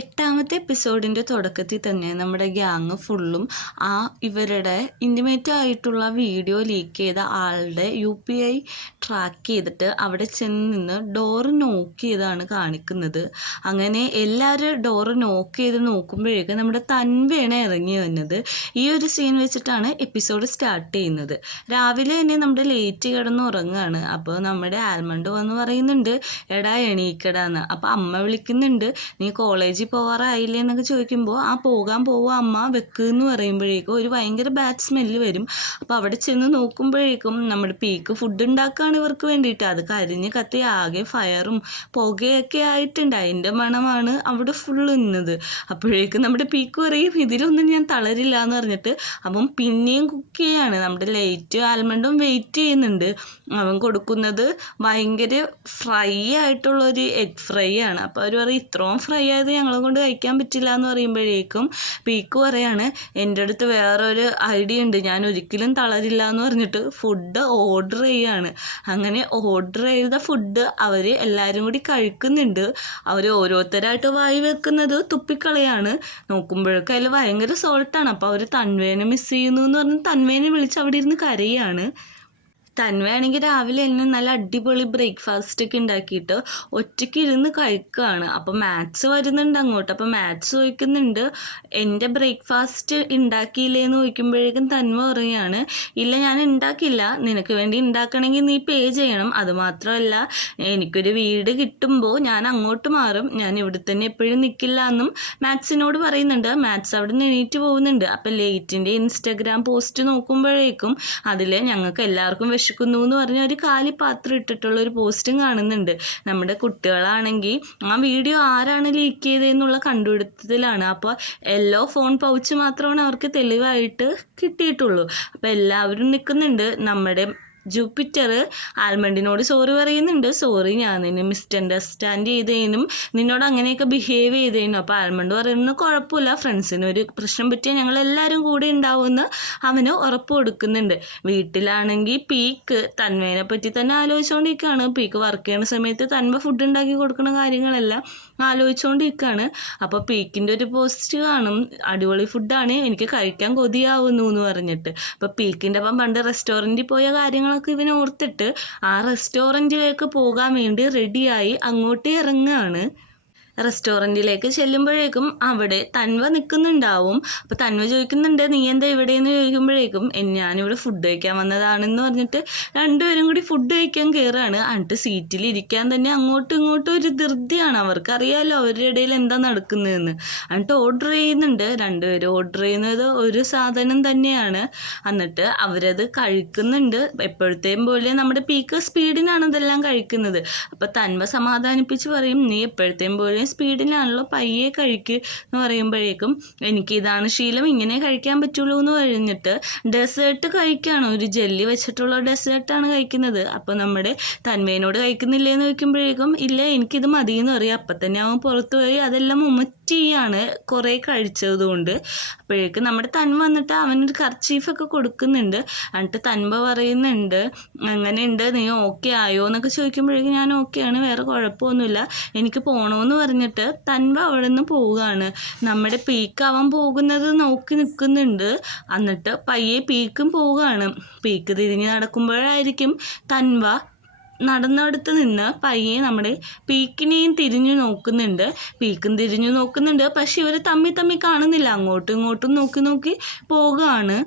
എട്ടാമത്തെ എപ്പിസോഡിൻ്റെ തുടക്കത്തിൽ തന്നെ നമ്മുടെ ഗ്യാങ് ഫുള്ളും ഇവരുടെ ഇൻറ്റിമേറ്റ് ആയിട്ടുള്ള വീഡിയോ ലീക്ക് ചെയ്ത ആളുടെ UPI ട്രാക്ക് ചെയ്തിട്ട് അവിടെ ചെന്ന് നിന്ന് ഡോറ് നോക്ക് ചെയ്താണ് കാണിക്കുന്നത്. അങ്ങനെ എല്ലാവരും ഡോറ് നോക്ക് ചെയ്ത് നോക്കുമ്പോഴേക്കും നമ്മുടെ തൻവയാണ് ഇറങ്ങി വന്നത്. ഈ ഒരു സീൻ വെച്ചിട്ടാണ് എപ്പിസോഡ് സ്റ്റാർട്ട് ചെയ്യുന്നത്. രാവിലെ തന്നെ നമ്മുടെ ലേറ്റ് കിടന്ന് ഉറങ്ങുകയാണ്. അപ്പോൾ നമ്മുടെ ആൽമണ്ട് വന്ന് പറയുന്നുണ്ട്, എടാ എണീക്കടാന്ന്. അപ്പോൾ അമ്മ വിളിക്കുന്നുണ്ട്, നീ കോളേജിൽ പോവാറായില്ലേ എന്നൊക്കെ ചോദിക്കുമ്പോൾ പോകാൻ പോവുക അമ്മ വെക്ക് എന്ന് പറയുമ്പോഴേക്കും ഒരു ഭയങ്കര ബാഡ് സ്മെല്ല് വരും. അപ്പോൾ അവിടെ ചെന്ന് നോക്കുമ്പോഴേക്കും നമ്മുടെ പീക്ക് ഫുഡ് ഉണ്ടാക്കുകയാണ് ഇവർക്ക് വേണ്ടിയിട്ട്. അത് കരിഞ്ഞ് കത്തി ആകെ ഫയറും പുകയൊക്കെ ആയിട്ടുണ്ട്. അതിൻ്റെ മണമാണ് അവിടെ ഫുള്ള് നിന്നത്. അപ്പോഴേക്കും നമ്മുടെ പീക്ക് പറയും, ഇതിലൊന്നും ഞാൻ തളരില്ല എന്ന് പറഞ്ഞിട്ട് അപ്പം പിന്നെയും കുക്ക് ചെയ്യാണ്. നമ്മുടെ ലൈറ്റ് ആൽമണ്ടും വെയിറ്റ് ചെയ്യുന്നുണ്ട്. അവൻ കൊടുക്കുന്നത് ഭയങ്കര ഫ്രൈ ആയിട്ടുള്ളൊരു എഗ് ഫ്രൈ ആണ്. അപ്പോൾ അവർ പറയും, ഇത്രയും ഫ്രൈ ആയത് ഞങ്ങളെ കൊണ്ട് കഴിക്കാൻ പറ്റില്ല എന്ന് പറയുമ്പോഴേക്കും പീക്ക് പറയാണ്, എൻ്റെ അടുത്ത് വേറൊരു ഐഡിയ ഉണ്ട്, ഞാൻ ഒരിക്കലും തളരില്ല എന്ന് പറഞ്ഞിട്ട് ഫുഡ് ഓർഡർ ചെയ്യാണ്. അങ്ങനെ ഓർഡർ ചെയ്ത ഫുഡ് അവർ എല്ലാവരും കൂടി കഴിക്കുന്നുണ്ട്. അവർ ഓരോരുത്തരായിട്ട് വായി വെക്കുന്നത് തുപ്പിക്കളയാണ്. നോക്കുമ്പോഴൊക്കെ അതിൽ ഭയങ്കര സോൾട്ടാണ്. അപ്പോൾ അവർ തൻവേനെ മിസ് ചെയ്യുന്നു എന്ന് പറഞ്ഞ് തൻവേനെ വിളിച്ച് അവിടെ ഇരുന്ന് കരയാണ്. തൻവയാണെങ്കിൽ രാവിലെ തന്നെ നല്ല അടിപൊളി ബ്രേക്ക്ഫാസ്റ്റ് ഒക്കെ ഉണ്ടാക്കിയിട്ട് ഒറ്റയ്ക്ക് ഇരുന്ന് കഴിക്കുകയാണ്. അപ്പോൾ മാത്സ് വരുന്നുണ്ട് അങ്ങോട്ട്. അപ്പോൾ മാത്സ് ചോദിക്കുന്നുണ്ട്, എൻ്റെ ബ്രേക്ക്ഫാസ്റ്റ് ഉണ്ടാക്കിയില്ലേ എന്ന് ചോദിക്കുമ്പോഴേക്കും തൻവ പറയുകയാണ്, ഇല്ല ഞാൻ ഉണ്ടാക്കില്ല, നിനക്ക് വേണ്ടി ഉണ്ടാക്കണമെങ്കിൽ നീ പേ ചെയ്യണം. അതുമാത്രമല്ല എനിക്കൊരു വീട് കിട്ടുമ്പോൾ ഞാൻ അങ്ങോട്ട് മാറും, ഞാൻ ഇവിടെ തന്നെ എപ്പോഴും നിൽക്കില്ല എന്നും മാത്സിനോട് പറയുന്നുണ്ട്. മാത്സ് അവിടെ നിന്ന് എണീറ്റ് പോകുന്നുണ്ട്. അപ്പോൾ ലേറ്റിൻ്റെ ഇൻസ്റ്റഗ്രാം പോസ്റ്റ് നോക്കുമ്പോഴേക്കും അതിൽ ഞങ്ങൾക്ക് എല്ലാവർക്കും വിശക്കുന്നു എന്ന് പറഞ്ഞ ഒരു കാലി പാത്രം ഇട്ടിട്ടുള്ള ഒരു പോസ്റ്റും കാണുന്നുണ്ട്. നമ്മുടെ കുട്ടികളാണെങ്കിൽ ആ വീഡിയോ ആരാണ് ലീക്ക് ചെയ്തതെന്നുള്ള കണ്ടുപിടുത്തത്തിലാണ്. അപ്പോൾ യെല്ലോ ഫോൺ പൗച്ച് മാത്രമാണ് അവർക്ക് തെളിവായിട്ട് കിട്ടിയിട്ടുള്ളൂ. അപ്പോൾ എല്ലാവരും നിൽക്കുന്നുണ്ട്. നമ്മുടെ ജൂപ്പിറ്റർ ആൽമണ്ടിനോട് സോറി പറയുന്നുണ്ട്, സോറി ഞാൻ നിന്നെ മിസ്അണ്ടർസ്റ്റാൻഡ് ചെയ്തതിനും നിന്നോട് അങ്ങനെയൊക്കെ ബിഹേവ് ചെയ്തതിനും. അപ്പോൾ ആൽമണ്ട് പറയുന്നത് കുഴപ്പമില്ല, ഫ്രണ്ട്സിന് ഒരു പ്രശ്നം പറ്റിയാൽ ഞങ്ങളെല്ലാവരും കൂടെ ഉണ്ടാവുമെന്ന് അവന് ഉറപ്പ് കൊടുക്കുന്നുണ്ട്. വീട്ടിലാണെങ്കിൽ പീക്ക് തന്മേനെ പറ്റി തന്നെ ആലോചിച്ചുകൊണ്ടിരിക്കുകയാണ്. പീക്ക് വർക്ക് ചെയ്യുന്ന സമയത്ത് തന്മ ഫുഡ് ഉണ്ടാക്കി കൊടുക്കുന്ന കാര്യങ്ങളെല്ലാം ആലോചിച്ചുകൊണ്ടിരിക്കുകയാണ്. അപ്പോൾ പീക്കിൻ്റെ ഒരു പോസ്റ്റ് കാണും, അടിപൊളി ഫുഡാണ്, എനിക്ക് കഴിക്കാൻ കൊതിയാവുന്നു എന്ന് പറഞ്ഞിട്ട്. അപ്പോൾ പീക്കിൻ്റെ ഒപ്പം പണ്ട് റെസ്റ്റോറൻറ്റിൽ പോയ കാര്യങ്ങളൊക്കെ ഇവൻ ഓർത്തിട്ട് ആ റെസ്റ്റോറൻറ്റിലേക്ക് പോകാൻ വേണ്ടി റെഡിയായി അങ്ങോട്ട് ഇറങ്ങുകയാണ്. റെസ്റ്റോറൻറ്റിലേക്ക് ചെല്ലുമ്പോഴേക്കും അവിടെ തൻവ നിൽക്കുന്നുണ്ടാവും. അപ്പോൾ തൻവ ചോദിക്കുന്നുണ്ട്, നീ എന്താ ഇവിടെയെന്ന് ചോദിക്കുമ്പോഴേക്കും ഞാനിവിടെ ഫുഡ് കഴിക്കാൻ വന്നതാണെന്ന് പറഞ്ഞിട്ട് രണ്ടുപേരും കൂടി ഫുഡ് കഴിക്കാൻ കയറുകയാണ്. എന്നിട്ട് സീറ്റിൽ ഇരിക്കാൻ തന്നെ അങ്ങോട്ടും ഇങ്ങോട്ടും ഒരു ധൃതിയാണ്. അവർക്കറിയാമല്ലോ അവരുടെ ഇടയിൽ എന്താ നടക്കുന്നതെന്ന്. എന്നിട്ട് ഓർഡർ ചെയ്യുന്നുണ്ട്. രണ്ടുപേരും ഓർഡർ ചെയ്യുന്നത് ഒരു സാധനം തന്നെയാണ്. എന്നിട്ട് അവരത് കഴിക്കുന്നുണ്ട്. എപ്പോഴത്തെയും പോലെ നമ്മുടെ പീക്ക് സ്പീഡിനാണ് ഇതെല്ലാം കഴിക്കുന്നത്. അപ്പോൾ തൻവ സമാധാനിപ്പിച്ച് പറയും, നീ എപ്പോഴത്തെയും പോലെ സ്പീഡിലാണല്ലോ, പയ്യെ കഴിക്ക് എന്ന് പറയുമ്പോഴേക്കും എനിക്കിതാണ് ശീലം, ഇങ്ങനെ കഴിക്കാൻ പറ്റുള്ളൂ എന്ന് പറഞ്ഞിട്ട് ഡെസേർട്ട് കഴിക്കുകയാണ്. ഒരു ജെല്ലി വെച്ചിട്ടുള്ള ഡെസേർട്ടാണ് കഴിക്കുന്നത്. അപ്പോൾ നമ്മുടെ തന്മേനോട് കഴിക്കുന്നില്ലേ എന്ന് ചോദിക്കുമ്പോഴേക്കും ഇല്ല എനിക്കിത് മതി എന്ന് പറയും. അപ്പം തന്നെ അവൻ പുറത്തു പോയി അതെല്ലാം ഉമറ്റിയാണ് കുറേ കഴിച്ചതുകൊണ്ട്. അപ്പോഴേക്കും നമ്മുടെ തന്മ വന്നിട്ട് അവനൊരു കർച്ചീഫൊക്കെ കൊടുക്കുന്നുണ്ട്. എന്നിട്ട് തൻവ പറയുന്നുണ്ട്, അങ്ങനെയുണ്ട്, നീ ഓക്കെ ആയോ എന്നൊക്കെ ചോദിക്കുമ്പോഴേക്കും ഞാൻ ഓക്കെയാണ്, വേറെ കുഴപ്പമൊന്നുമില്ല, എനിക്ക് പോകണമെന്ന് പറഞ്ഞിട്ട് തൻവ അവിടെ നിന്ന് പോവുകയാണ്. നമ്മുടെ പീക്ക് അവൻ പോകുന്നത് നോക്കി നിൽക്കുന്നുണ്ട്. എന്നിട്ട് പയ്യെ പീക്കും പോവുകയാണ്. പീക്ക് തിരിഞ്ഞ് നടക്കുമ്പോഴായിരിക്കും തൻവ നടന്നടുത്ത് നിന്ന് പയ്യെ നമ്മുടെ പീക്കിനെയും തിരിഞ്ഞു നോക്കുന്നുണ്ട്. പീക്കും തിരിഞ്ഞു നോക്കുന്നുണ്ട്. പക്ഷെ ഇവർ തമ്മി കാണുന്നില്ല. അങ്ങോട്ടും ഇങ്ങോട്ടും നോക്കി പോകുകയാണ്.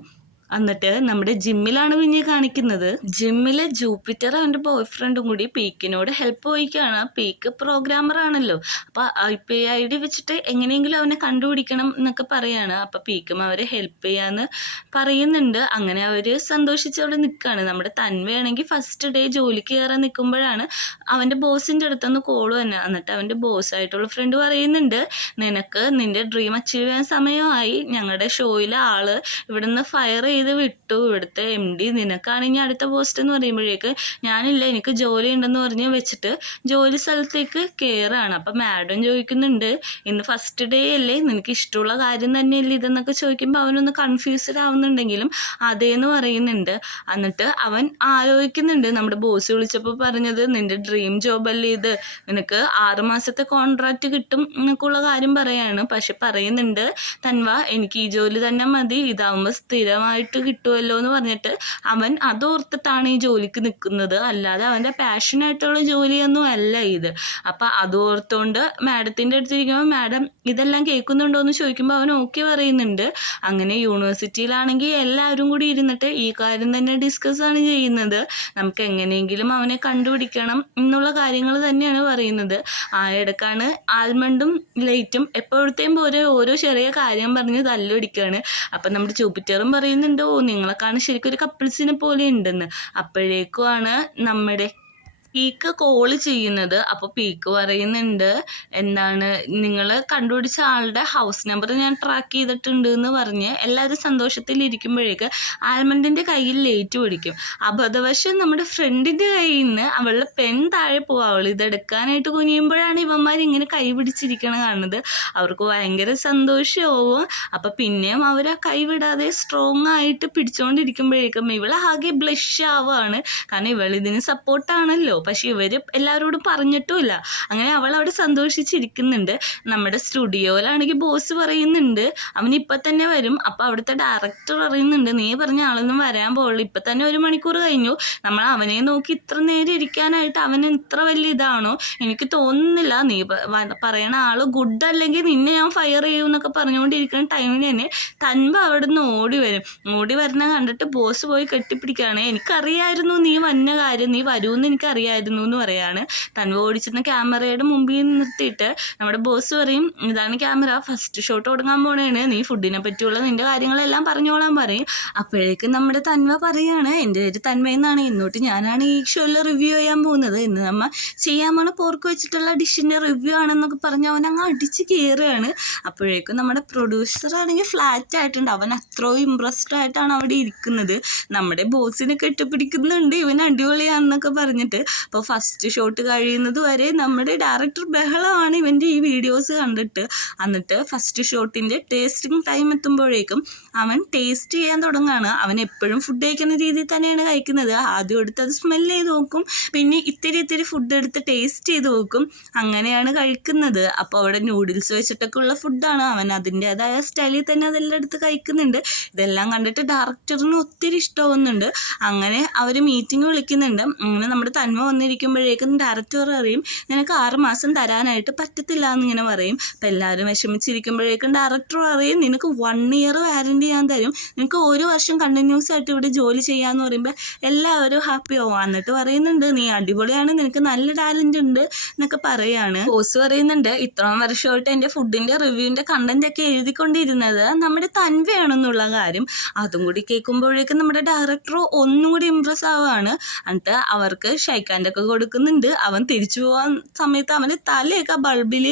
എന്നിട്ട് നമ്മുടെ ജിമ്മിലാണ് പിന്നെ കാണിക്കുന്നത്. ജിമ്മിലെ ജൂപ്പിറ്റർ അവൻ്റെ ബോയ് ഫ്രണ്ടും കൂടി പീക്കിനോട് ഹെൽപ്പ് ചോദിക്കുകയാണ്. പീക്ക് പ്രോഗ്രാമർ ആണല്ലോ, അപ്പോൾ UPI ID വെച്ചിട്ട് എങ്ങനെയെങ്കിലും അവനെ കണ്ടുപിടിക്കണം എന്നൊക്കെ പറയാണ്. അപ്പോൾ പീക്കും അവരെ ഹെൽപ്പ് ചെയ്യാമെന്ന് പറയുന്നുണ്ട്. അങ്ങനെ അവർ സന്തോഷിച്ചവിടെ നിൽക്കുകയാണ്. നമ്മുടെ തൻവയാണെങ്കിൽ ഫസ്റ്റ് ഡേ ജോലിക്ക് കയറാൻ നിൽക്കുമ്പോഴാണ് അവൻ്റെ ബോസിൻ്റെ അടുത്തുനിന്ന് കോള് തന്നെ. എന്നിട്ട് അവൻ്റെ ബോസായിട്ടുള്ള ഫ്രണ്ട് പറയുന്നുണ്ട്, നിനക്ക് നിൻ്റെ ഡ്രീം അച്ചീവ് ചെയ്യാൻ സമയമായി, ഞങ്ങളുടെ ഷോയിലെ ആൾ ഇവിടെ നിന്ന് ഫയർ ചെയ്ത് വിട്ടു ഇവിടുത്തെ MD. നിനക്കാണെങ്കിൽ അടുത്ത പോസ്റ്റ് എന്ന് പറയുമ്പോഴേക്ക് ഞാനില്ല, എനിക്ക് ജോലി ഉണ്ടെന്ന് പറഞ്ഞ് വെച്ചിട്ട് ജോലി സ്ഥലത്തേക്ക് കയറാണ്. അപ്പം മാഡം ചോദിക്കുന്നുണ്ട്, ഇന്ന് ഫസ്റ്റ് ഡേ അല്ലേ, നിനക്ക് ഇഷ്ടമുള്ള കാര്യം തന്നെയല്ലേ ഇതെന്നൊക്കെ ചോദിക്കുമ്പോൾ അവനൊന്ന് കൺഫ്യൂസ്ഡ് ആവുന്നുണ്ടെങ്കിലും അതേന്ന് പറയുന്നുണ്ട്. എന്നിട്ട് അവൻ ആലോചിക്കുന്നുണ്ട്, നമ്മുടെ ബോസ് വിളിച്ചപ്പോൾ പറഞ്ഞത് നിൻ്റെ ഡ്രീം ജോബല്ലേ ഇത്, നിനക്ക് 6 മാസത്തെ കോൺട്രാക്റ്റ് കിട്ടും എന്നൊക്കെയുള്ള കാര്യം പറയാണ്. പക്ഷെ പറയുന്നുണ്ട് തൻവ, എനിക്ക് ഈ ജോലി തന്നെ മതി, ഇതാവുമ്പോൾ സ്ഥിരമായിട്ട് കിട്ടുമല്ലോ എന്ന് പറഞ്ഞിട്ട് അവൻ അതോർത്തിട്ടാണ് ഈ ജോലിക്ക് നിൽക്കുന്നത്, അല്ലാതെ അവൻ്റെ പാഷനായിട്ടുള്ള ജോലിയൊന്നും അല്ല ഇത്. അപ്പം അതോർത്തുകൊണ്ട് മാഡത്തിൻ്റെ അടുത്തിരിക്കുമ്പോൾ മാഡം ഇതെല്ലാം കേൾക്കുന്നുണ്ടോ എന്ന് ചോദിക്കുമ്പോൾ അവൻ ഓക്കെ പറയുന്നുണ്ട്. അങ്ങനെ യൂണിവേഴ്സിറ്റിയിലാണെങ്കിൽ എല്ലാവരും കൂടി ഇരുന്നിട്ട് ഈ കാര്യം തന്നെ ഡിസ്കസ് ചെയ്യുന്നത്. നമുക്ക് എങ്ങനെയെങ്കിലും അവനെ കണ്ടുപിടിക്കണം എന്നുള്ള കാര്യങ്ങൾ തന്നെയാണ് പറയുന്നത്. ആ ഇടക്കാണ് ആൽമണ്ടും ലൈറ്റും എപ്പോഴത്തെയും പോലെ ഓരോ ചെറിയ കാര്യം പറഞ്ഞ് തല്ലുപിടിക്കുകയാണ്. അപ്പം നമ്മുടെ ജൂപ്പിറ്ററും പറയുന്നുണ്ട്, ഓ നിങ്ങളെ കാണാൻ ശരിക്കും ഒരു കപ്പിൾസിനെ പോലെ ഉണ്ടെന്ന്. അപ്പോഴേക്കുമാണ് നമ്മുടെ പീക്ക് കോള് ചെയ്യുന്നത്. അപ്പോൾ പീക്ക് പറയുന്നുണ്ട്, എന്താണ് നിങ്ങൾ കണ്ടുപിടിച്ച ആളുടെ ഹൗസ് നമ്പർ ഞാൻ ട്രാക്ക് ചെയ്തിട്ടുണ്ട് എന്ന് പറഞ്ഞ് എല്ലാവരും സന്തോഷത്തിലിരിക്കുമ്പോഴേക്ക് ആൽമണ്ടിൻ്റെ കയ്യിൽ ലേറ്റ് പിടിക്കും. അബദ്ധവശം നമ്മുടെ ഫ്രണ്ടിൻ്റെ കയ്യിൽ നിന്ന് അവളുടെ പെൻ താഴെ പോവും. അവൾ ഇതെടുക്കാനായിട്ട് കുനിയുമ്പോഴാണ് ഇവന്മാർ ഇങ്ങനെ കൈ പിടിച്ചിരിക്കണം കാണുന്നത്. അവർക്ക് ഭയങ്കര സന്തോഷമാവും. അപ്പം പിന്നെയും അവർ ആ കൈ വിടാതെ സ്ട്രോങ് ആയിട്ട് പിടിച്ചുകൊണ്ടിരിക്കുമ്പോഴേക്കും ഇവളെ ആകെ ബ്ലഷ് ആവുകയാണ്. കാരണം ഇവളിതിന് സപ്പോർട്ടാണല്ലോ. പക്ഷെ ഇവർ എല്ലാവരോടും പറഞ്ഞിട്ടുമില്ല. അങ്ങനെ അവൾ അവിടെ സന്തോഷിച്ചിരിക്കുന്നുണ്ട്. നമ്മുടെ സ്റ്റുഡിയോയിലാണെങ്കിൽ ബോസ് പറയുന്നുണ്ട് അവനിപ്പം തന്നെ വരും. അപ്പം അവിടുത്തെ ഡയറക്ടർ പറയുന്നുണ്ട്, നീ പറഞ്ഞ ആളൊന്നും വരാൻ പോകില്ല, ഇപ്പം തന്നെ 1 മണിക്കൂർ കഴിഞ്ഞു, നമ്മൾ അവനെ നോക്കി ഇത്ര നേരം ഇരിക്കാനായിട്ട് അവന് ഇത്ര വലിയ ഇതാണോ, എനിക്ക് തോന്നുന്നില്ല, നീ പറയണ ആൾ ഗുഡ് അല്ലെങ്കിൽ നിന്നെ ഞാൻ ഫയർ ചെയ്യും എന്നൊക്കെ പറഞ്ഞുകൊണ്ടിരിക്കുന്ന ടൈമിൽ തന്നെ തൻവ അവിടെ നിന്ന് ഓടി വരുന്ന കണ്ടിട്ട് ബോസ് പോയി കെട്ടിപ്പിടിക്കുകയാണ്. എനിക്കറിയായിരുന്നു നീ വന്ന കാര്യം, നീ വരുമെന്ന് എനിക്കറിയായിരുന്നു എന്ന് പറയാണ്. തൻവ ഓടിച്ചിരുന്ന ക്യാമറയുടെ മുമ്പിൽ നിർത്തിയിട്ട് നമ്മുടെ ബോസ് പറയും, ഇതാണ് ക്യാമറ, ഫസ്റ്റ് ഷോട്ട് തുടങ്ങാൻ പോണേണ്, നീ ഫുഡിനെ പറ്റിയുള്ള നിൻ്റെ കാര്യങ്ങളെല്ലാം പറഞ്ഞോളാൻ പറയും. അപ്പോഴേക്കും നമ്മുടെ തൻവ പറയാണ്, എൻ്റെ പേര് തൻവ എന്നാണ്, ഇന്നോട്ട് ഞാനാണ് ഈ ഷോയിൽ റിവ്യൂ ചെയ്യാൻ പോകുന്നത്, ഇന്ന് നമ്മൾ ചെയ്യാൻ പോണ പോർക്ക് വെച്ചിട്ടുള്ള ഡിഷിൻ്റെ റിവ്യൂ ആണെന്നൊക്കെ പറഞ്ഞ് അവൻ അങ്ങ് അടിച്ച് കയറുകയാണ്. അപ്പോഴേക്കും നമ്മുടെ പ്രൊഡ്യൂസറാണെങ്കിൽ ഫ്ലാറ്റ് ആയിട്ടുണ്ട്. അവൻ അത്രയും ഇമ്പ്രസ്ഡ് ആയിട്ടാണ് അവിടെ ഇരിക്കുന്നത്. നമ്മുടെ ബോസിനെ കെട്ടിപ്പിടിക്കുന്നുണ്ട്, ഇവൻ അടിപൊളിയാണെന്നൊക്കെ പറഞ്ഞിട്ട്. അപ്പോൾ ഫസ്റ്റ് ഷോട്ട് കഴിയുന്നത് വരെ നമ്മുടെ ഡയറക്ടർ ബഹളമാണ് ഇവൻ്റെ ഈ വീഡിയോസ് കണ്ടിട്ട്. എന്നിട്ട് ഫസ്റ്റ് ഷോട്ടിൻ്റെ ടേസ്റ്റിംഗ് ടൈം എത്തുമ്പോഴേക്കും അവൻ ടേസ്റ്റ് ചെയ്യാൻ തുടങ്ങുകയാണ്. അവൻ എപ്പോഴും ഫുഡ് കഴിക്കുന്ന രീതിയിൽ തന്നെയാണ് കഴിക്കുന്നത്. ആദ്യം എടുത്ത് അത് സ്മെല്ല് ചെയ്ത് നോക്കും, പിന്നെ ഇത്തിരി ഫുഡ് എടുത്ത് ടേസ്റ്റ് ചെയ്ത് നോക്കും, അങ്ങനെയാണ് കഴിക്കുന്നത്. അപ്പോൾ അവിടെ നൂഡിൽസ് വെച്ചിട്ടൊക്കെ ഉള്ള ഫുഡാണ്. അവൻ അതിൻ്റേതായ സ്റ്റൈലിൽ തന്നെ അതെല്ലാം എടുത്ത് കഴിക്കുന്നുണ്ട്. ഇതെല്ലാം കണ്ടിട്ട് ഡയറക്ടറിന് ഒത്തിരി ഇഷ്ടമാവുന്നുണ്ട്. അങ്ങനെ അവർ മീറ്റിംഗ് വിളിക്കുന്നുണ്ട്. അങ്ങനെ നമ്മുടെ തന്മ വന്നിരിക്കുമ്പോഴേക്കും ഡയറക്ടർ അറിയും, നിനക്ക് 6 മാസം തരാനായിട്ട് പറ്റത്തില്ല എന്നിങ്ങനെ പറയും. അപ്പം എല്ലാവരും വിഷമിച്ചിരിക്കുമ്പോഴേക്കും ഡയറക്ടർ അറിയും, നിനക്ക് 1 ഇയർ വാറൻറ്റി ഞാൻ തരും, നിനക്ക് 1 വർഷം കണ്ടിന്യൂസ് ആയിട്ട് ഇവിടെ ജോലി ചെയ്യാമെന്ന് പറയുമ്പോൾ എല്ലാവരും ഹാപ്പി ആവും. എന്നിട്ട് പറയുന്നുണ്ട്, നീ അടിപൊളിയാണ്, നിനക്ക് നല്ല ടാലൻ്റ് ഉണ്ട് എന്നൊക്കെ പറയാണ്. ബോസ് പറയുന്നുണ്ട്, ഇത്രയും വർഷമായിട്ട് എൻ്റെ ഫുഡിൻ്റെ റിവ്യൂവിൻ്റെ കണ്ടൻറ്റൊക്കെ എഴുതിക്കൊണ്ടിരുന്നത് നമ്മുടെ തൻവയാണെന്നുള്ള കാര്യം. അതും കൂടി കേൾക്കുമ്പോഴേക്കും നമ്മുടെ ഡയറക്ടർ ഒന്നും കൂടി ഇമ്പ്രസ് ആവുകയാണ്. എന്നിട്ട് അവർക്ക് ഷൈക്കാൻ്റെ ഒക്കെ കൊടുക്കുന്നുണ്ട്. അവൻ തിരിച്ചു പോകാൻ സമയത്ത് അവൻ്റെ തലയൊക്കെ ബൾബിൽ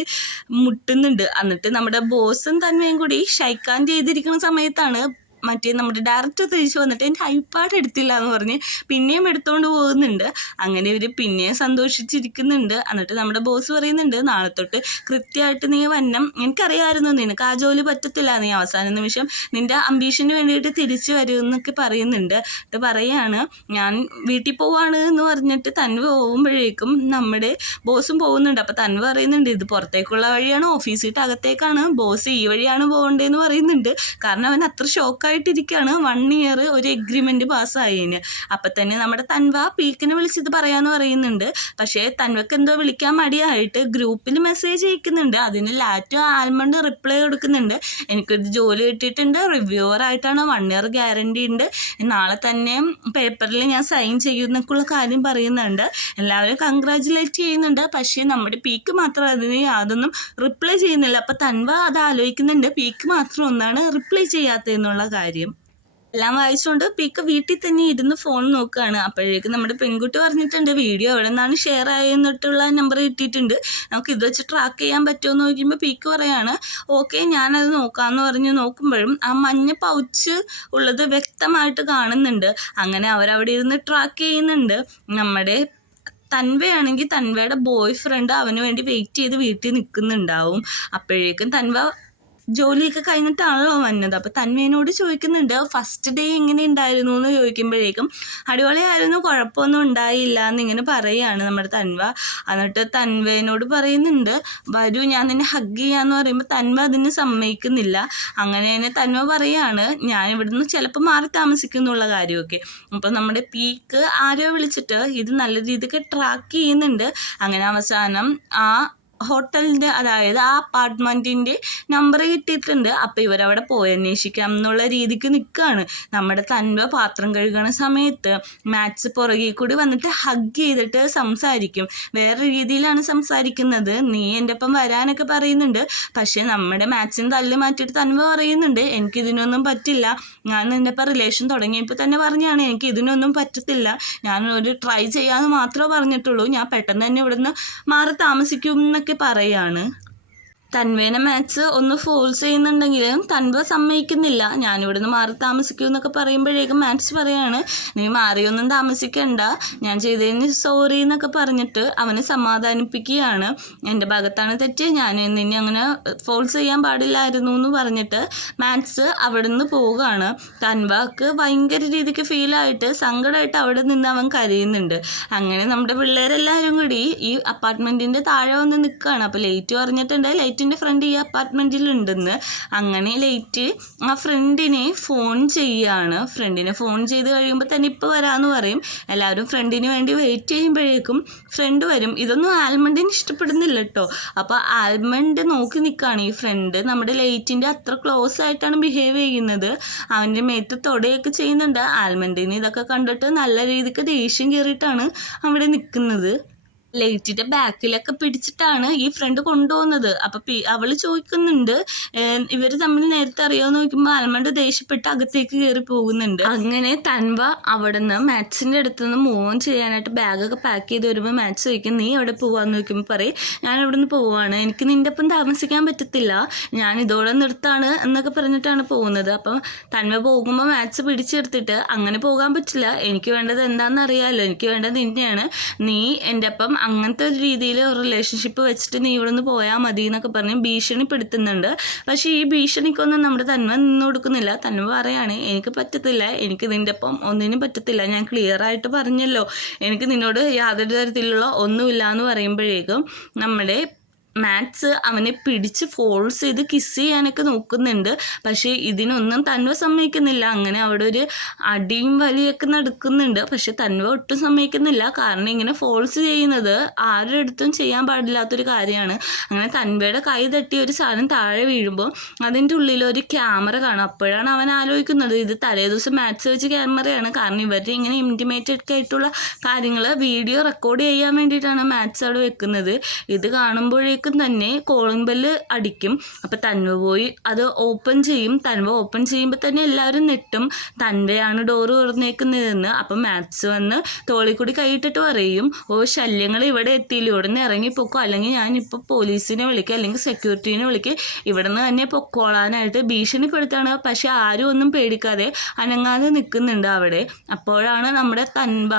മുട്ടുന്നുണ്ട്. എന്നിട്ട് നമ്മുടെ ബോസും തന്മയും കൂടി ഷൈക്കാൻ ചെയ്തിരിക്കുന്ന സമയത്താണ് മറ്റേ നമ്മുടെ ഡയറക്ടർ തിരിച്ചു വന്നിട്ട് എൻ്റെ ഐപാഡ് എടുത്തില്ല എന്ന് പറഞ്ഞ് പിന്നെയും എടുത്തുകൊണ്ട് പോകുന്നുണ്ട്. അങ്ങനെ ഇവർ പിന്നെയും സന്തോഷിച്ചിരിക്കുന്നുണ്ട്. എന്നിട്ട് നമ്മുടെ ബോസ് പറയുന്നുണ്ട്, നാളെ തൊട്ട് കൃത്യമായിട്ട് നീ വന്നം, എനിക്കറിയാമായിരുന്നു നിനക്ക് ആ ജോലി പറ്റത്തില്ല, നീ അവസാന നിമിഷം നിൻ്റെ അംബീഷന് വേണ്ടിയിട്ട് തിരിച്ചു വരുമെന്നൊക്കെ പറയുന്നുണ്ട്. എന്നിട്ട് പറയാണ്, ഞാൻ വീട്ടിൽ പോവാണ് എന്ന് പറഞ്ഞിട്ട് തൻവ പോകുമ്പോഴേക്കും നമ്മുടെ ബോസും പോകുന്നുണ്ട്. അപ്പോൾ തൻവ പറയുന്നുണ്ട്, ഇത് പുറത്തേക്കുള്ള വഴിയാണ്, ഓഫീസിട്ട് അകത്തേക്കാണ്, ബോസ് ഈ വഴിയാണ് പോകേണ്ടതെന്ന് പറയുന്നുണ്ട്. കാരണം അവൻ അത്ര ഷോക്കായിട്ടിരിക്കുകയാണ്. 1 ഇയർ ഒരു എഗ്രിമെൻറ്റ് പാസ്സായതിന്. അപ്പം തന്നെ നമ്മുടെ തൻവ പീക്കിനെ വിളിച്ചിത് പറയാമെന്ന് പറയുന്നുണ്ട്. പക്ഷേ തൻവക്ക് എന്തോ വിളിക്കാൻ മടിയായിട്ട് ഗ്രൂപ്പിൽ മെസ്സേജ് അയക്കുന്നുണ്ട്. അതിന് ലാറ്റോ ആൽമണ്ട് റിപ്ലൈ കൊടുക്കുന്നുണ്ട്, എനിക്കൊരു ജോലി കിട്ടിയിട്ടുണ്ട്, റിവ്യൂവറായിട്ടാണ്, 1 ഇയർ ഗ്യാരണ്ടി ഉണ്ട്, നാളെ തന്നെ പേപ്പറിൽ ഞാൻ സൈൻ ചെയ്യുന്നൊക്കെയുള്ള കാര്യം പറയുന്നുണ്ട്. എല്ലാവരും കൺഗ്രാജുലേറ്റ് ചെയ്യുന്നുണ്ട്. പക്ഷേ നമ്മുടെ പീക്ക് മാത്രം അതിന് യാതൊന്നും റിപ്ലൈ ചെയ്യുന്നില്ല. അപ്പോൾ തൻവ അത് ആലോചിക്കുന്നുണ്ട്, പീക്ക് മാത്രം ഒന്നാണ് റിപ്ലൈ ചെയ്യാത്തതെന്നുള്ള കാര്യം. എല്ലാം വായിച്ചുകൊണ്ട് പീക്ക് വീട്ടിൽ തന്നെ ഇരുന്ന് ഫോൺ നോക്കുകയാണ്. അപ്പോഴേക്കും നമ്മുടെ പെൺകുട്ടി പറഞ്ഞിട്ടുണ്ട് വീഡിയോ എവിടെ നിന്നാണ് ഷെയർ ആയെന്നിട്ടുള്ള നമ്പർ കിട്ടിയിട്ടുണ്ട്, നമുക്ക് ഇത് വെച്ച് ട്രാക്ക് ചെയ്യാൻ പറ്റുമോ എന്ന് ചോദിക്കുമ്പോൾ പീക്ക് പറയാണ് ഓക്കെ ഞാനത് നോക്കാമെന്ന് പറഞ്ഞ് നോക്കുമ്പോഴും ആ മഞ്ഞ പൗച്ച് ഉള്ളത് വ്യക്തമായിട്ട് കാണുന്നുണ്ട്. അങ്ങനെ അവരവിടെ ഇരുന്ന് ട്രാക്ക് ചെയ്യുന്നുണ്ട്. നമ്മുടെ തൻവയാണെങ്കിൽ തൻവയുടെ ബോയ് ഫ്രണ്ട് അവന് വേണ്ടി വെയിറ്റ് ചെയ്ത് വീട്ടിൽ നിൽക്കുന്നുണ്ടാവും. അപ്പോഴേക്കും തൻവ ജോലിയൊക്കെ കഴിഞ്ഞിട്ടാണല്ലോ വന്നത്. അപ്പോൾ തൻവേനോട് ചോദിക്കുന്നുണ്ട് ഫസ്റ്റ് ഡേ എങ്ങനെ ഉണ്ടായിരുന്നു എന്ന് ചോദിക്കുമ്പോഴേക്കും അടിപൊളിയായിരുന്നു, കുഴപ്പമൊന്നും ഉണ്ടായില്ല എന്നിങ്ങനെ പറയുകയാണ് നമ്മുടെ തൻവ. എന്നിട്ട് തൻവേനോട് പറയുന്നുണ്ട് വരൂ ഞാൻ നിന്നെ ഹഗ് ചെയ്യാന്ന് പറയുമ്പോൾ തൻവ അതിന് സമ്മതിക്കുന്നില്ല. അങ്ങനെ തന്നെ തൻവ പറയുകയാണ് ഞാൻ ഇവിടുന്ന് ചിലപ്പോൾ മാറി താമസിക്കുന്നുള്ള കാര്യമൊക്കെ. അപ്പോൾ നമ്മുടെ പീക്ക് ആരോ വിളിച്ചിട്ട് ഇത് നല്ല രീതിക്ക് ട്രാക്ക് ചെയ്യുന്നുണ്ട്. അങ്ങനെ അവസാനം ആ ഹോട്ടലിൻ്റെ അതായത് ആ അപ്പാർട്ട്മെൻറ്റിൻ്റെ നമ്പർ കിട്ടിയിട്ടുണ്ട്. അപ്പോൾ ഇവരവിടെ പോയി അന്വേഷിക്കാം എന്നുള്ള രീതിക്ക് നിൽക്കുകയാണ്. നമ്മുടെ തൻവ പാത്രം കഴുകണ സമയത്ത് മാത്സ് പുറകെ കൂടി വന്നിട്ട് ഹഗ് ചെയ്തിട്ട് സംസാരിക്കും. വേറെ രീതിയിലാണ് സംസാരിക്കുന്നത്. നീ എൻ്റെ ഒപ്പം വരാനൊക്കെ പറയുന്നുണ്ട്. പക്ഷേ നമ്മുടെ മാത്സിന് തള്ളി മാറ്റിയിട്ട് തൻവ പറയുന്നുണ്ട് എനിക്കിതിനൊന്നും പറ്റില്ല, ഞാൻ നിൻ്റെ ഒപ്പം റിലേഷൻ തുടങ്ങിയപ്പോൾ തന്നെ പറഞ്ഞാണ് എനിക്ക് ഇതിനൊന്നും പറ്റത്തില്ല, ഞാൻ ഒരു ട്രൈ ചെയ്യാമെന്ന് മാത്രമേ പറഞ്ഞിട്ടുള്ളൂ, ഞാൻ പെട്ടെന്ന് തന്നെ ഇവിടുന്ന് മാറി താമസിക്കും എന്നൊക്കെ പറയാണ്. തൻവേനെ മാത്സ് ഒന്ന് ഫോഴ്സ് ചെയ്യുന്നുണ്ടെങ്കിലും തൻവ സമ്മതിക്കുന്നില്ല. ഞാനിവിടുന്ന് മാറി താമസിക്കും എന്നൊക്കെ പറയുമ്പോഴേക്കും മാത്സ് പറയാണ് നീ മാറിയൊന്നും താമസിക്കണ്ട, ഞാൻ ചെയ്തതിന് സോറി എന്നൊക്കെ പറഞ്ഞിട്ട് അവനെ സമാധാനിപ്പിക്കുകയാണ്. എൻ്റെ ഭാഗത്താണ് തെറ്റ്, ഞാൻ നിന്നെ അങ്ങനെ ഫോഴ്സ് ചെയ്യാൻ പാടില്ലായിരുന്നു എന്ന് പറഞ്ഞിട്ട് മാത്സ് അവിടെ നിന്ന് പോവുകയാണ്. തൻവക്ക് ഭയങ്കര രീതിക്ക് ഫീലായിട്ട് സങ്കടമായിട്ട് അവിടെ നിന്ന് അവൻ കരയുന്നുണ്ട്. അങ്ങനെ നമ്മുടെ പിള്ളേരെല്ലാവരും കൂടി ഈ അപ്പാർട്ട്മെൻറ്റിൻ്റെ താഴെ വന്ന് നിൽക്കുകയാണ്. അപ്പോൾ ലൈറ്റ് പറഞ്ഞിട്ടുണ്ട് ലൈറ്റിൻ്റെ ഫ്രണ്ട് ഈ അപ്പാർട്ട്മെൻറ്റിലുണ്ടെന്ന്. അങ്ങനെ ലൈറ്റ് ആ ഫ്രണ്ടിനെ ഫോൺ ചെയ്യുകയാണ്. ഫ്രണ്ടിനെ ഫോൺ ചെയ്ത് കഴിയുമ്പോൾ തന്നെ ഇപ്പോൾ വരാമെന്ന് പറയും. എല്ലാവരും ഫ്രണ്ടിന് വേണ്ടി വെയിറ്റ് ചെയ്യുമ്പോഴേക്കും ഫ്രണ്ട് വരും. ഇതൊന്നും ആൽമണ്ടിന് ഇഷ്ടപ്പെടുന്നില്ല കേട്ടോ. അപ്പോൾ ആൽമണ്ട് നോക്കി നിൽക്കുകയാണ്. ഈ ഫ്രണ്ട് നമ്മുടെ ലൈറ്റിൻ്റെ അത്ര ക്ലോസ് ആയിട്ടാണ് ബിഹേവ് ചെയ്യുന്നത്. അവൻ്റെ മേത്ത് തൊടയൊക്കെ ചെയ്യുന്നുണ്ട്. ആൽമണ്ടിന് ഇതൊക്കെ കണ്ടിട്ട് നല്ല രീതിക്ക് ദേഷ്യം കയറിയിട്ടാണ് അവിടെ നിൽക്കുന്നത്. ലൈറ്റിൻ്റെ ബാക്കിലൊക്കെ പിടിച്ചിട്ടാണ് ഈ ഫ്രണ്ട് കൊണ്ടുപോകുന്നത്. അപ്പം അവൾ ചോദിക്കുന്നുണ്ട് ഇവർ തമ്മിൽ നേരത്തെ അറിയാമെന്ന് നോക്കുമ്പോൾ ആൽമണ്ട് ദേഷ്യപ്പെട്ട് അകത്തേക്ക് കയറി പോകുന്നുണ്ട്. അങ്ങനെ തൻവ അവിടെ നിന്ന് മാത്സിൻ്റെ അടുത്ത് നിന്ന് മൂവ് ഓൺ ചെയ്യാനായിട്ട് ബാഗൊക്കെ പാക്ക് ചെയ്ത് വരുമ്പോൾ മാത്സ് ചോദിക്കും നീ എവിടെ പോവാന്ന് ചോദിക്കുമ്പോൾ പറയും ഞാൻ ഇവിടെ നിന്ന് പോവാണ്, എനിക്ക് നിൻ്റെ ഒപ്പം താമസിക്കാൻ പറ്റത്തില്ല, ഞാൻ ഇതോടെ നിർത്താണ് എന്നൊക്കെ പറഞ്ഞിട്ടാണ് പോകുന്നത്. അപ്പം തൻവ പോകുമ്പോൾ മാത്സ് പിടിച്ചെടുത്തിട്ട് അങ്ങനെ പോകാൻ പറ്റില്ല, എനിക്ക് വേണ്ടത് എന്താണെന്ന് അറിയാമല്ലോ, എനിക്ക് വേണ്ടത് നിന്നെയാണ്, നീ എൻ്റെ ഒപ്പം അങ്ങനത്തെ ഒരു രീതിയിൽ റിലേഷൻഷിപ്പ് വെച്ചിട്ട് നീ ഇവിടെ നിന്ന് പോയാൽ മതി എന്നൊക്കെ പറഞ്ഞ് ഭീഷണിപ്പെടുത്തുന്നുണ്ട്. പക്ഷേ ഈ ഭീഷണിക്കൊന്നും നമ്മുടെ തൻവ നിന്ന് കൊടുക്കുന്നില്ല. തൻവ പറയാണ് എനിക്ക് പറ്റത്തില്ല, എനിക്ക് നിൻ്റെ ഒപ്പം ഒന്നിനും പറ്റത്തില്ല, ഞാൻ ക്ലിയർ ആയിട്ട് പറഞ്ഞല്ലോ എനിക്ക് നിന്നോട് യാതൊരു തരത്തിലുള്ള ഒന്നുമില്ല എന്ന് പറയുമ്പോഴേക്കും നമ്മുടെ മാത്സ് അവനെ പിടിച്ച് ഫോഴ്സ് ചെയ്ത് കിസ് ചെയ്യാനൊക്കെ നോക്കുന്നുണ്ട്. പക്ഷേ ഇതിനൊന്നും തൻവ സമ്മതിക്കുന്നില്ല. അങ്ങനെ അവിടെ ഒരു അടിയും വലിയൊക്കെ നടക്കുന്നുണ്ട്. പക്ഷെ തൻവ ഒട്ടും സമ്മതിക്കുന്നില്ല. കാരണം ഇങ്ങനെ ഫോഴ്സ് ചെയ്യുന്നത് ആരുടെ അടുത്തും ചെയ്യാൻ പാടില്ലാത്തൊരു കാര്യമാണ്. അങ്ങനെ തൻവയുടെ കൈ തട്ടി ഒരു സാധനം താഴെ വീഴുമ്പോൾ അതിൻ്റെ ഉള്ളിൽ ഒരു ക്യാമറ കാണും. അപ്പോഴാണ് അവൻ ആലോചിക്കുന്നത് ഇത് തലേദിവസം മാത്സ് വെച്ച് ക്യാമറയാണ്. കാരണം ഇവരുടെ ഇങ്ങനെ ഇൻറ്റിമേറ്റഡ് ആയിട്ടുള്ള കാര്യങ്ങൾ വീഡിയോ റെക്കോർഡ് ചെയ്യാൻ വേണ്ടിയിട്ടാണ് മാത്സ് അവിടെ വെക്കുന്നത്. ഇത് കാണുമ്പോഴേക്കും തന്നെ കോളിംഗ് ബെല്ല് അടിക്കും. അപ്പം തൻവ പോയി അത് ഓപ്പൺ ചെയ്യും. തൻവ ഓപ്പൺ ചെയ്യുമ്പോൾ തന്നെ എല്ലാവരും നെട്ടും തൻവയാണ് ഡോറ് തുറന്നേക്കുന്നതെന്ന്. അപ്പം മാത്സ് വന്ന് തോളിക്കൂടി കൈയിട്ടിട്ട് പറയും ഓ ശല്യങ്ങൾ ഇവിടെ എത്തിയില്ല, ഇവിടെ നിന്ന് ഇറങ്ങിപ്പോക്കോ, അല്ലെങ്കിൽ ഞാനിപ്പോൾ പോലീസിനെ വിളിക്കുക അല്ലെങ്കിൽ സെക്യൂരിറ്റീനെ വിളിക്കുക, ഇവിടെ നിന്ന് തന്നെ പൊക്കോളാനായിട്ട് ഭീഷണിപ്പെടുത്താണ്. പക്ഷെ ആരും ഒന്നും പേടിക്കാതെ അനങ്ങാതെ നിൽക്കുന്നുണ്ട് അവിടെ. അപ്പോഴാണ് നമ്മുടെ തൻവ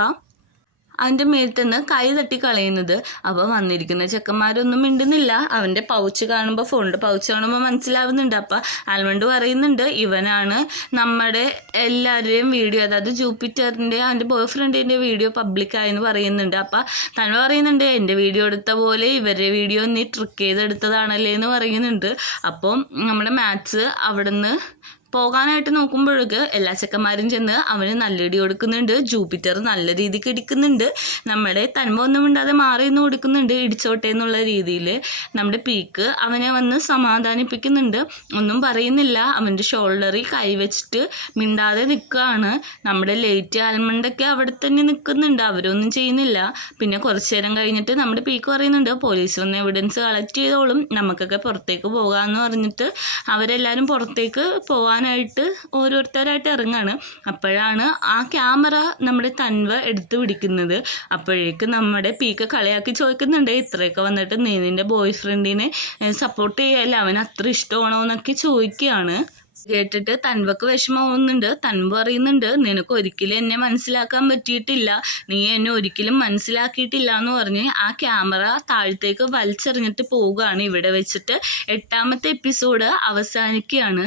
അവൻ്റെ മേലത്ത് നിന്ന് കൈ തട്ടി കളയുന്നത്. അപ്പോൾ വന്നിരിക്കുന്ന ചെക്കന്മാരൊന്നും മിണ്ടുന്നില്ല. അവൻ്റെ പൗച്ച് കാണുമ്പോൾ ഫോണിൻ്റെ പൗച്ച് കാണുമ്പോൾ മനസ്സിലാവുന്നുണ്ട്. അപ്പോൾ ആൽമണ്ട് പറയുന്നുണ്ട് ഇവനാണ് നമ്മുടെ എല്ലാവരുടെയും വീഡിയോ, അതായത് ജൂപ്പിറ്ററിൻ്റെ അവൻ്റെ ബോയ് ഫ്രണ്ടിൻ്റെ വീഡിയോ പബ്ലിക്കായെന്ന് പറയുന്നുണ്ട്. അപ്പോൾ തന്നെ പറയുന്നുണ്ട് എൻ്റെ വീഡിയോ എടുത്ത പോലെ ഇവരുടെ വീഡിയോ നീ ട്രിക്ക് ചെയ്തെടുത്തതാണല്ലേ എന്ന് പറയുന്നുണ്ട്. അപ്പം നമ്മുടെ മാത്സ് അവിടെ നിന്ന് പോകാനായിട്ട് നോക്കുമ്പോഴേക്ക് എല്ലാ ചെക്കന്മാരും ചെന്ന് അവന് നല്ല ഇടി കൊടുക്കുന്നുണ്ട്. ജൂപ്പിറ്റർ നല്ല രീതിക്ക് ഇടിക്കുന്നുണ്ട്. നമ്മുടെ തൻവ ഒന്നും മിണ്ടാതെ മാറിയൊന്നും കൊടുക്കുന്നുണ്ട് ഇടിച്ചോട്ടെ എന്നുള്ള രീതിയിൽ. നമ്മുടെ പീക്ക് അവനെ വന്ന് സമാധാനിപ്പിക്കുന്നുണ്ട്. ഒന്നും പറയുന്നില്ല. അവൻ്റെ ഷോൾഡറിൽ കൈവച്ചിട്ട് മിണ്ടാതെ നിൽക്കുകയാണ്. നമ്മുടെ ലേറ്റ് ആൽമണ്ടൊക്കെ അവിടെ തന്നെ നിൽക്കുന്നുണ്ട്. അവരൊന്നും ചെയ്യുന്നില്ല. പിന്നെ കുറച്ച് നേരം കഴിഞ്ഞിട്ട് നമ്മുടെ പീക്ക് പറയുന്നുണ്ട് പോലീസ് വന്ന് എവിഡൻസ് കളക്ട് ചെയ്തോളും, നമുക്കൊക്കെ പുറത്തേക്ക് പോകാമെന്ന് പറഞ്ഞിട്ട് അവരെല്ലാവരും പുറത്തേക്ക് പോകാൻ പോവാനായിട്ട് ഓരോരുത്തരായിട്ട് ഇറങ്ങാണ്. അപ്പോഴാണ് ആ ക്യാമറ നമ്മുടെ തൻവ എടുത്ത് പിടിക്കുന്നത്. അപ്പോഴേക്ക് നമ്മുടെ പീക്ക് കളിയാക്കി ചോദിക്കുന്നുണ്ട്, ഇത്രയൊക്കെ വന്നിട്ട് നീ നിൻ്റെ ബോയ് ഫ്രണ്ടിനെ സപ്പോർട്ട് ചെയ്യല്ല, അവൻ അത്ര ഇഷ്ടമാണോ എന്നൊക്കെ ചോദിക്കുകയാണ്. കേട്ടിട്ട് തൻവക്ക് വിഷമമാവുന്നുണ്ട്. തൻവ പറയുന്നുണ്ട്, നിനക്ക് ഒരിക്കലും എന്നെ മനസ്സിലാക്കാൻ പറ്റിയിട്ടില്ല, നീ എന്നെ ഒരിക്കലും മനസ്സിലാക്കിയിട്ടില്ല എന്ന് പറഞ്ഞ് ആ ക്യാമറ താഴത്തേക്ക് വലിച്ചെറിഞ്ഞിട്ട് പോവുകയാണ്. ഇവിടെ വെച്ചിട്ട് 8ാമത്തെ എപ്പിസോഡ് അവസാനിക്കുകയാണ്.